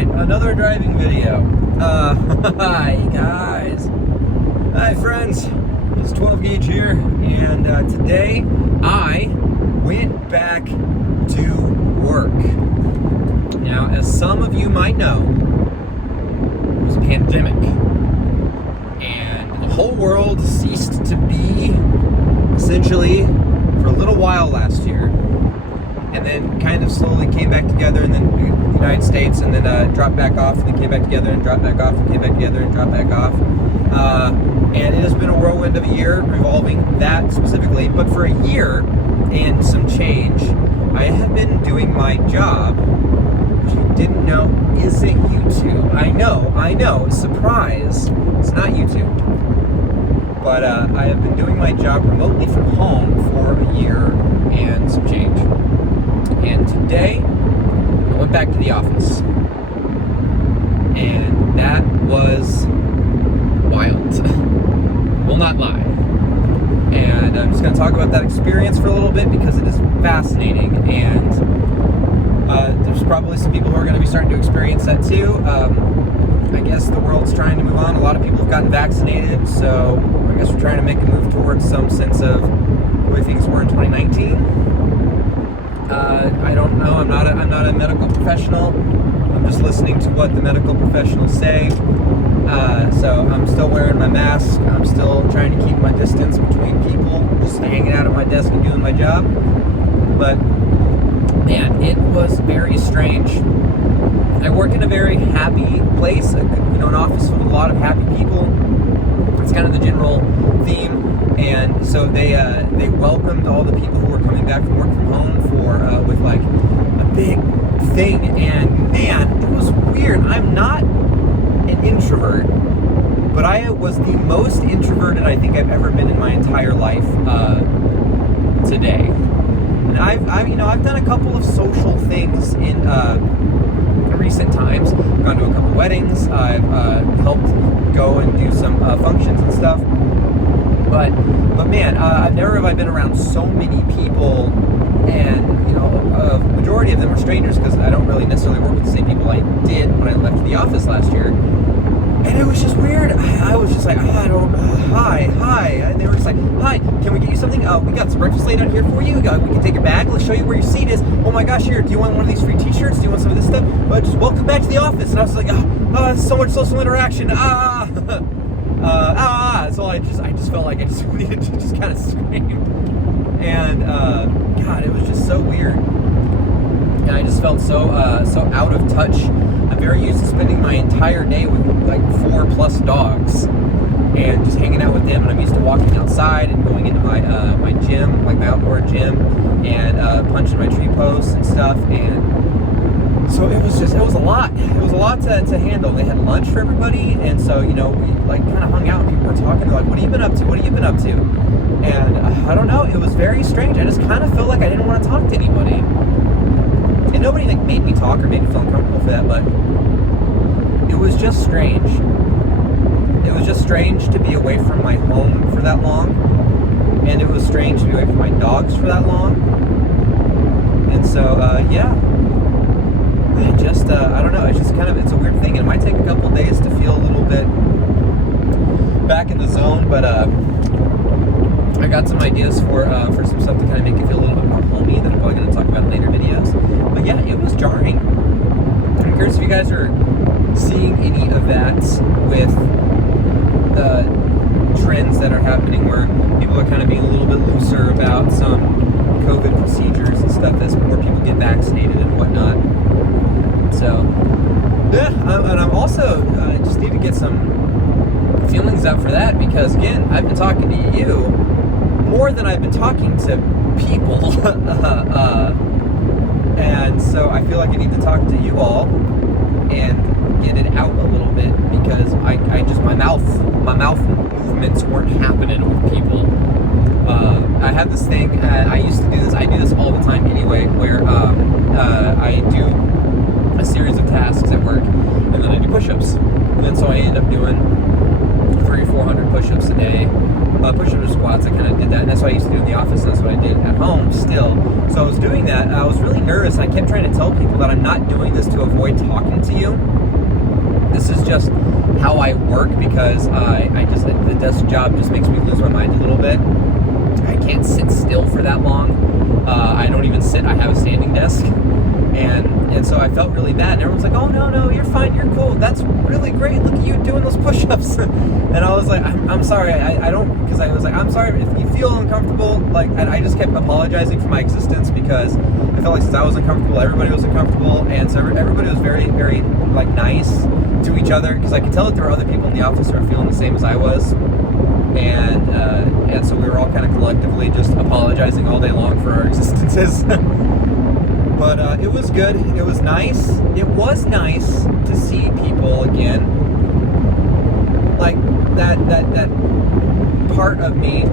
Alright, another driving video. Hi guys. Hi friends. It's 12 Gauge here, and today I went back to work. Now, as some of you might know, it was a pandemic, and the whole world ceased to be, essentially, for a little while last year, and then kind of slowly came back together, and then the United States, and then dropped back off, and then came back together, and dropped back off, and came back together, and dropped back off. And it has been a whirlwind of a year revolving that specifically, but for a year and some change, I have been doing my job, which you didn't know isn't YouTube. I know, surprise, it's not YouTube. But I have been doing my job remotely from home for a year and some change. And today, I went back to the office. And that was wild. Will not lie. And I'm just going to talk about that experience for a little bit because it is fascinating. And there's probably some people who are going to be starting to experience that too. I guess the world's trying to move on. A lot of people have gotten vaccinated, so I guess we're trying to make a move towards some sense of the way things were in 2019. I don't know. I'm not a medical professional. I'm just listening to what the medical professionals say. So I'm still wearing my mask. I'm still trying to keep my distance between people. Just hanging out at my desk and doing my job. But man, it was very strange. I work in a very happy place, an office with a lot of happy people. It's kind of the general theme, and so they welcomed all the people who were coming back from work from home with like a big thing. And man, it was weird. I'm not an introvert, but I was the most introverted I think I've ever been in my entire life today. And I've done a couple of social things in recent times. I've gone to a couple weddings. I've helped go and do some functions and stuff. But man, never have I been around so many people, and a majority of them are strangers because I don't really necessarily work with the same people I did when I left the office last year. And it was just weird. I was just like, hi. And they were just like, hi, can we get you something? We got some breakfast laid out here for you. We can take your bag. Let's show you where your seat is. Oh my gosh, here, do you want one of these free t-shirts? Do you want some of this stuff? Just welcome back to the office. And I was like, so much social interaction. So I just felt like I just needed to just kind of scream. And, God, it was just so weird. And I just felt so out of touch. I'm very used to spending my entire day with like 4+ dogs and just hanging out with them. And I'm used to walking outside and going into my my gym, like my outdoor gym, and punching my tree posts and stuff. And so it was a lot. It was a lot to handle. They had lunch for everybody, and so we like kind of hung out and people were talking. They're like, "What have you been up to? What have you been up to?" And I don't know. It was very strange. I just kind of felt like I didn't want to talk to anybody. And nobody like made me talk or made me feel uncomfortable for that, but it was just strange. It was just strange to be away from my home for that long, and it was strange to be away from my dogs for that long. And so, yeah, I just, I don't know. It's just it's a weird thing, and it might take a couple of days to feel a little bit back in the zone, but I got some ideas for some stuff to kind of make it feel a little bit more homey that I'm probably going to talk about in later videos. But yeah, it was jarring. I'm curious if you guys are seeing any of that with the trends that are happening where people are kind of being a little bit looser about some COVID procedures and stuff as more people get vaccinated and whatnot. So, yeah, and I'm also just need to get some feelings out for that because, again, I've been talking to you more than I've been talking to people. And so I feel like I need to talk to you all and get it out a little bit because I just my mouth movements weren't happening with people. I have this thing. I used to do this. I do this all the time anyway, where I do a series of tasks at work, and then I do push-ups. And so I end up doing 300 or 400 push-ups a day. Push-ups or squats. I kind of did that, and that's what I used to do in the office. And that's what I did at home still. So I was doing that. I was really nervous. I kept trying to tell people that I'm not doing this to avoid talking to you. This is just how I work, because the desk job just makes me lose my mind a little bit. I can't sit still for that long. I don't even sit. I have a standing desk. And so I felt really bad. And everyone's like, oh, no, you're fine. You're cool. That's really great. Look at you doing those push-ups. And I was like, I'm sorry. I don't, because I was like, I'm sorry if you feel uncomfortable. Like, and I just kept apologizing for my existence, because I felt like since I was uncomfortable, everybody was uncomfortable. And so everybody was very, very, like, nice to each other, because I could tell that there were other people in the office who were feeling the same as I was. And so we were all kind of collectively just apologizing all day long for our existences. But it was good. It was nice. It was nice to see people again. Like that part of me.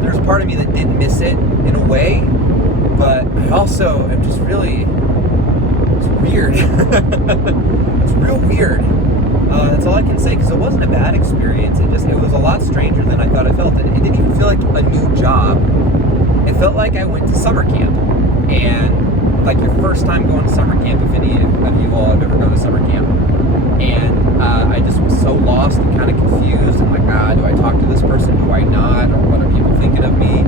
There's a part of me that did miss it in a way, but I also am just really. It's weird. It's real weird. That's all I can say, because it wasn't a bad experience. It was a lot stranger than I thought I felt. It didn't even feel like a new job. It felt like I went to summer camp, and like your first time going to summer camp, if any of you all have ever gone to summer camp. And I just was so lost and kind of confused. I'm like, do I talk to this person? Do I not? Or what are people thinking of me?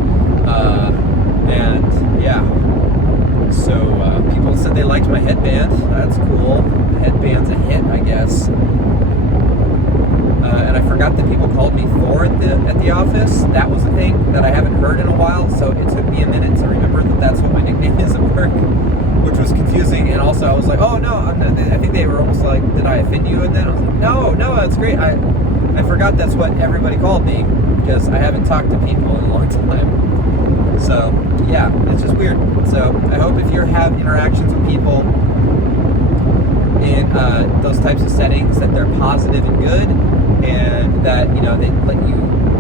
And yeah. So people said they liked my headband. That's cool. The headband's a hit, I guess. And I forgot that people called me Thor at the office. That was a thing that I haven't heard in a while, so it took me a minute to remember that that's what my nickname is at work, which was confusing. And also I was like, oh no, I think they were almost like, did I offend you? And then I was like, no, that's great. I forgot that's what everybody called me, because I haven't talked to people in a long time. So yeah, it's just weird. So I hope if you have interactions with people in those types of settings, that they're positive and good, and that, you know, they let you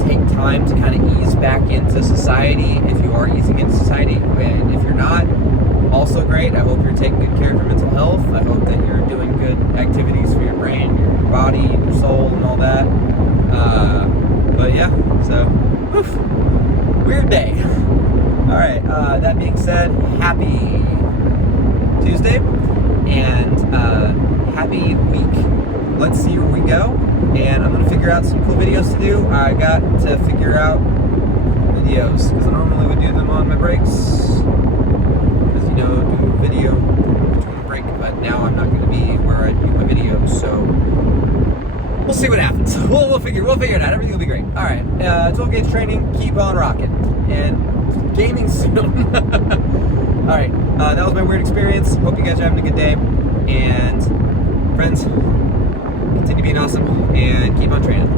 take time to kind of ease back into society if you are easing into society. And if you're not, also great. I hope you're taking good care of your mental health. I hope that you're doing good activities for your brain, your body, your soul, and all that. But yeah, so weird day. All right, that being said, happy Tuesday, and happy week. Let's see where we go, and I'm gonna figure out some cool videos to do. I got to figure out videos, because I normally would do them on my breaks, because, you know, do a video between the break, but now I'm not gonna be where I do my videos, so we'll see what happens. We'll figure it out. Everything will be great. All right, 12 gauge training, keep on rocking, and gaming soon. All right, that was my weird experience. Hope you guys are having a good day, and friends, continue being awesome and keep on training.